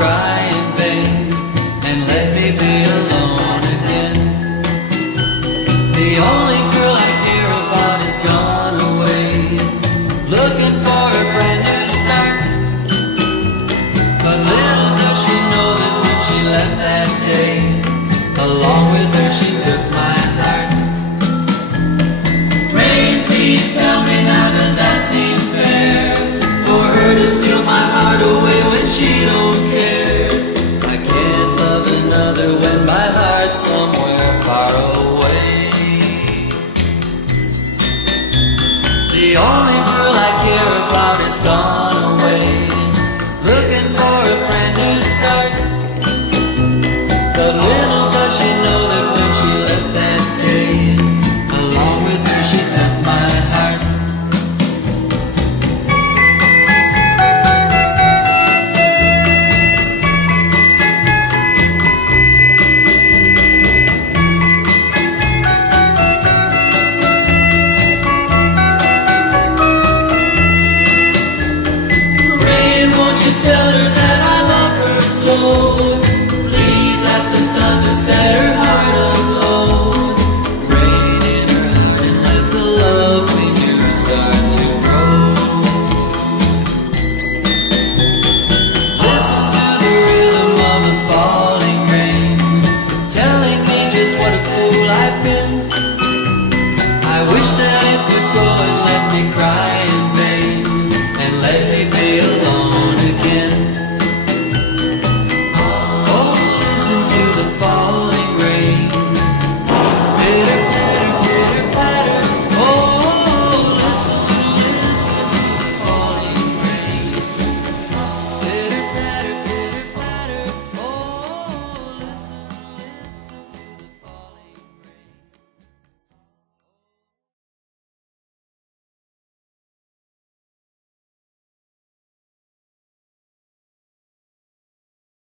cry in vain and let me be alone again. The only girl I care about is gone away, looking for a brand new start. But little does she know that when she left that day, along with her she took my heart. Rain, please tell me now, does that seem fair? For her to steal my heart away when she don't care. I can't love another when my heart's somewhere far away. The only